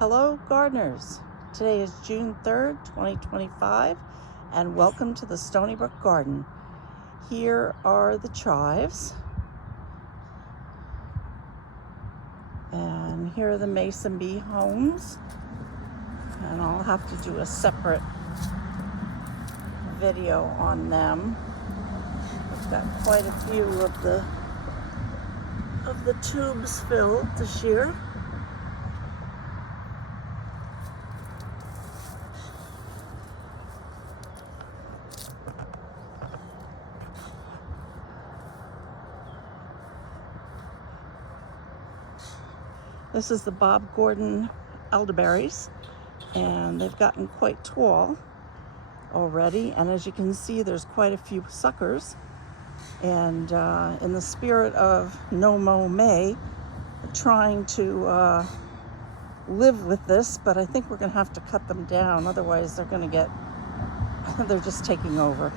Hello gardeners, today is June 3rd, 2025, and welcome to the Stoneybrook Garden. Here are the chives, and here are the mason bee homes, and I'll have to do a separate video on them. I've got quite a few of the tubes filled this year. This is the Bob Gordon elderberries, and they've gotten quite tall already, and as you can see there's quite a few suckers, and in the spirit of No Mow May, trying to live with this, but I think we're gonna have to cut them down, otherwise they're gonna get they're just taking over.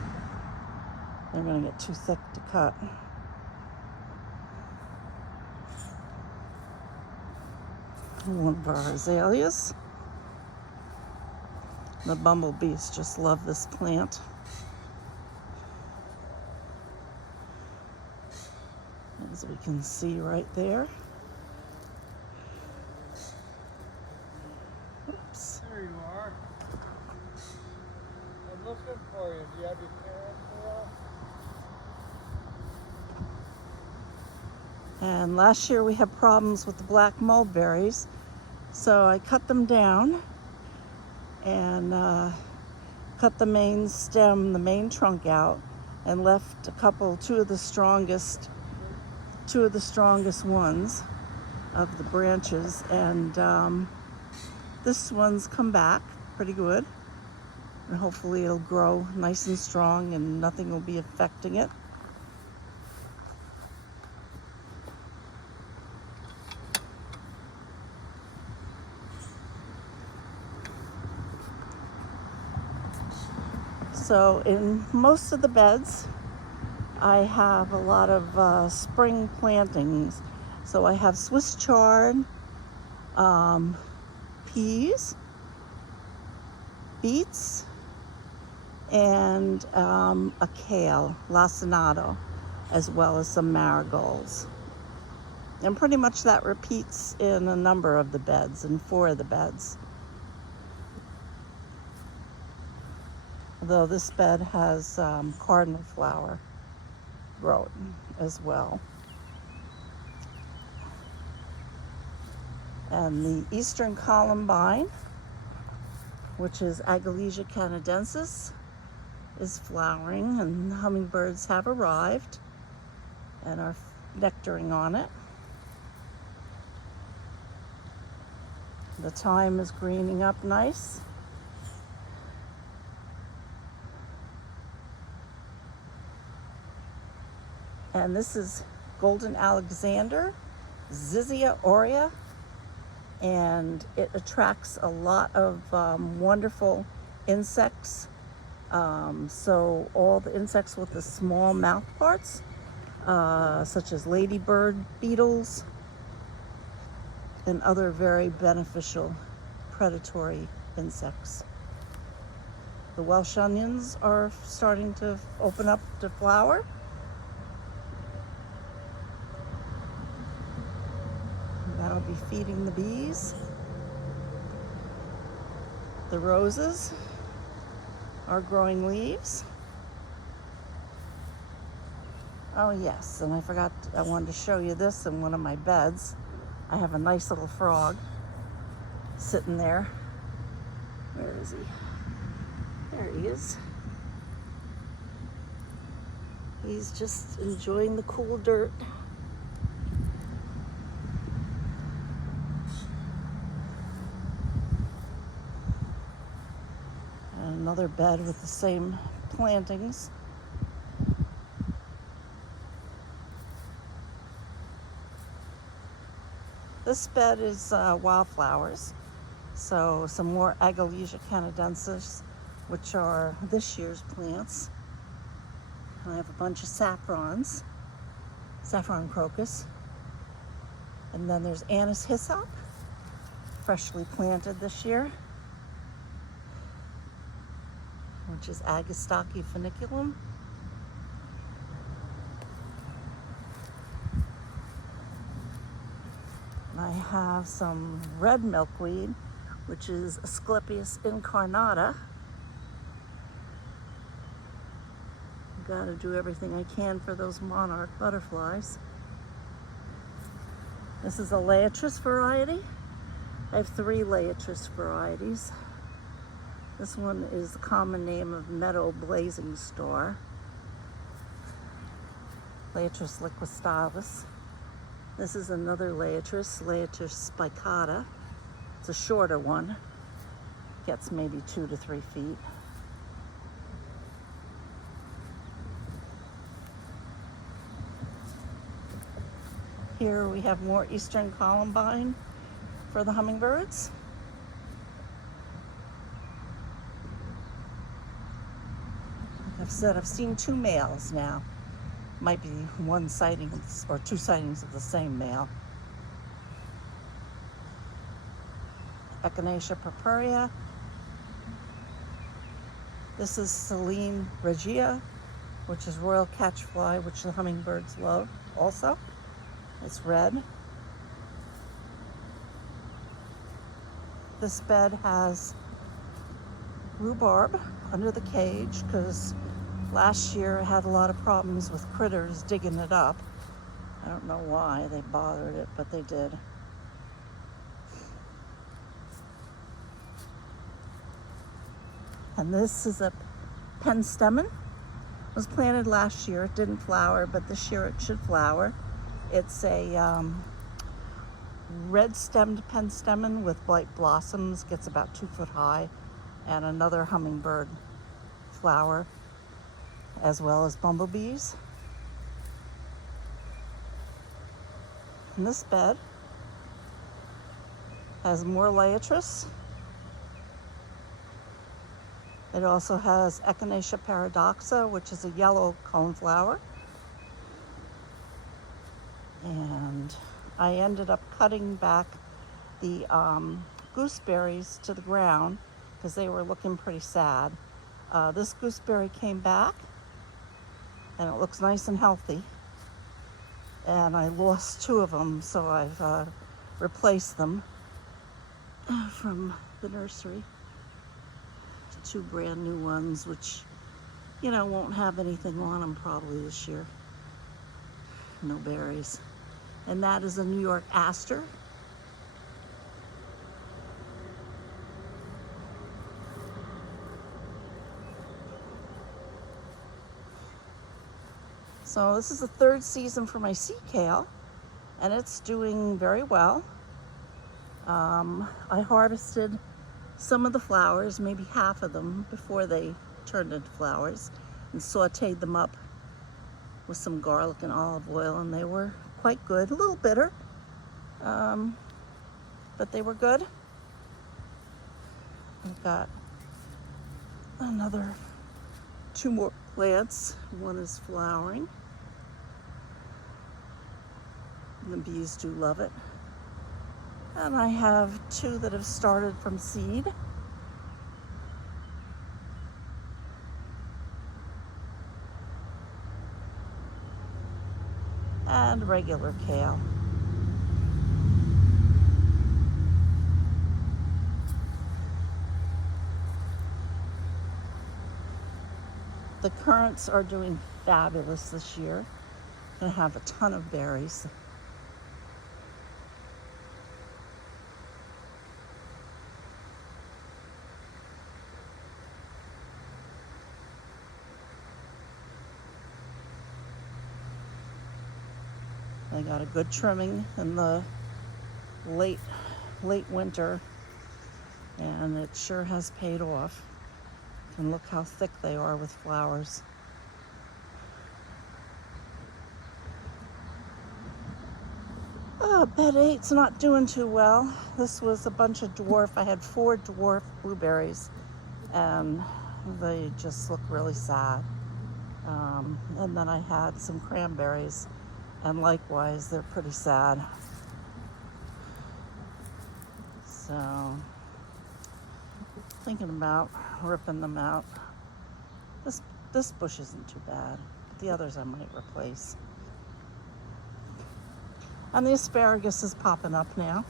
They're gonna get too thick to cut. One of our azaleas. The bumblebees just love this plant. As we can see right there. Oops. There you are. I'm looking for you. Do you have your camera for us? And last year we had problems with the black mulberries, so I cut them down and cut the main stem, the main trunk out, and left two of the strongest ones of the branches, and this one's come back pretty good, and hopefully it'll grow nice and strong and nothing will be affecting it. So in most of the beds, I have a lot of spring plantings. So I have Swiss chard, peas, beets, and a kale, lacinato, as well as some marigolds. And pretty much that repeats in a number of the beds, in 4 of the beds. Although this bed has cardinal flower growing as well. And the eastern columbine, which is Agalasia canadensis, is flowering, and the hummingbirds have arrived and are nectaring on it. The thyme is greening up nice. And this is Golden Alexander, Zizia aurea, and it attracts a lot of wonderful insects. So all the insects with the small mouth parts, such as ladybird beetles and other very beneficial predatory insects. The Welsh onions are starting to open up to flower. That'll be feeding the bees. The roses are growing leaves. Oh yes, and I wanted to show you this in one of my beds. I have a nice little frog sitting there. Where is he? There he is. He's just enjoying the cool dirt. Another bed with the same plantings. This bed is wildflowers, so some more Agalasia canadensis, which are this year's plants. I have a bunch of saffron crocus, and then there's anise hyssop, freshly planted this year, which is Agastocky funiculum. And I have some red milkweed, which is Asclepias incarnata. Gotta do everything I can for those monarch butterflies. This is a Laetris variety. I have 3 Laetris varieties. This one is the common name of meadow blazing star, Laetris liquistalis. This is another Laetris, Laetris spicata. It's a shorter one. Gets maybe 2 to 3 feet. Here we have more Eastern Columbine for the hummingbirds. Like I've said, I've seen 2 males now. Might be 1 sighting or 2 sightings of the same male. Echinacea purpurea. This is Selene regia, which is royal catchfly, which the hummingbirds love also. It's red. This bed has rhubarb under the cage because last year I had a lot of problems with critters digging it up. I don't know why they bothered it, but they did. And this is a penstemon. It was planted last year. It didn't flower, but this year it should flower. It's a red-stemmed penstemon with white blossoms, gets about 2 foot high, and another hummingbird flower, as well as bumblebees. And this bed has more Laetris. It also has Echinacea paradoxa, which is a yellow coneflower. And I ended up cutting back the gooseberries to the ground because they were looking pretty sad. This gooseberry came back and it looks nice and healthy. And I lost 2 of them, so I've replaced them from the nursery. 2 brand new ones, which, you know, won't have anything on them probably this year. No berries. And that is a New York aster. So this is the 3rd season for my sea kale, and it's doing very well. I harvested some of the flowers, maybe half of them, before they turned into flowers, and sauteed them up with some garlic and olive oil, and they were quite good. A little bitter, but they were good. I've got another 2 more plants. One is flowering. The bees do love it. And I have 2 that have started from seed. And regular kale. The currants are doing fabulous this year. Gonna have a ton of berries. They got a good trimming in the late winter, and it sure has paid off. And look how thick they are with flowers. Bed 8's not doing too well. This was a bunch of dwarf. I had 4 dwarf blueberries, and they just look really sad. And then I had some cranberries, and likewise, they're pretty sad. So, thinking about ripping them out. This bush isn't too bad, but the others I might replace. And the asparagus is popping up now.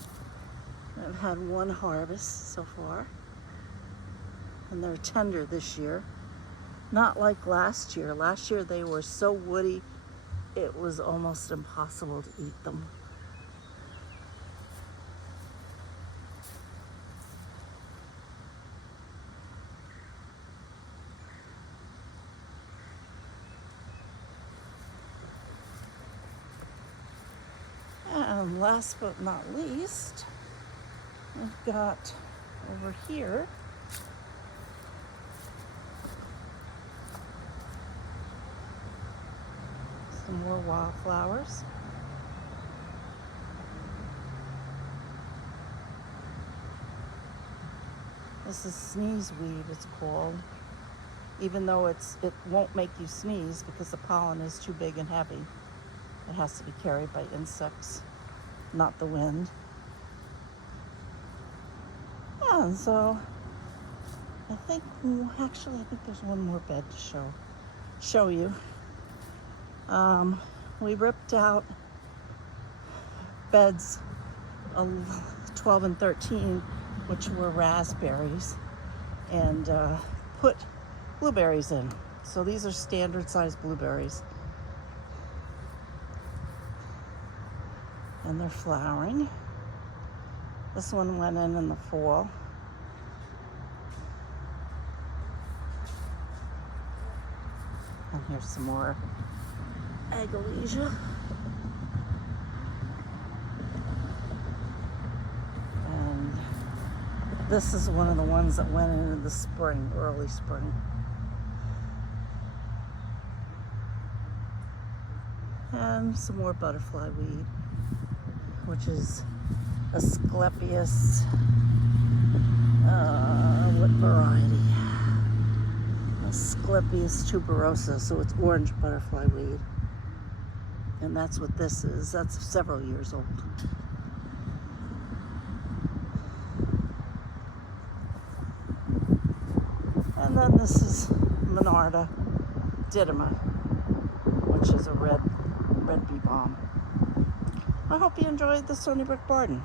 I've had one harvest so far, and they're tender this year. Not like last year. Last year they were so woody, it was almost impossible to eat them. And last but not least, I've got over here some more wildflowers. This is sneezeweed, it's called. Even though it won't make you sneeze because the pollen is too big and heavy. It has to be carried by insects, not the wind. And so I think there's one more bed to show you. We ripped out beds 12 and 13, which were raspberries, and put blueberries in. So these are standard size blueberries. And they're flowering. This one went in the fall. And here's some more Agalasia. And this is one of the ones that went in the spring, early spring. And some more butterfly weed, which is Asclepias, what variety? Asclepias tuberosa, so it's orange butterfly weed. And that's what this is. That's several years old. And then this is Monarda didyma, which is a red bee balm. I hope you enjoyed the Stoneybrook Garden.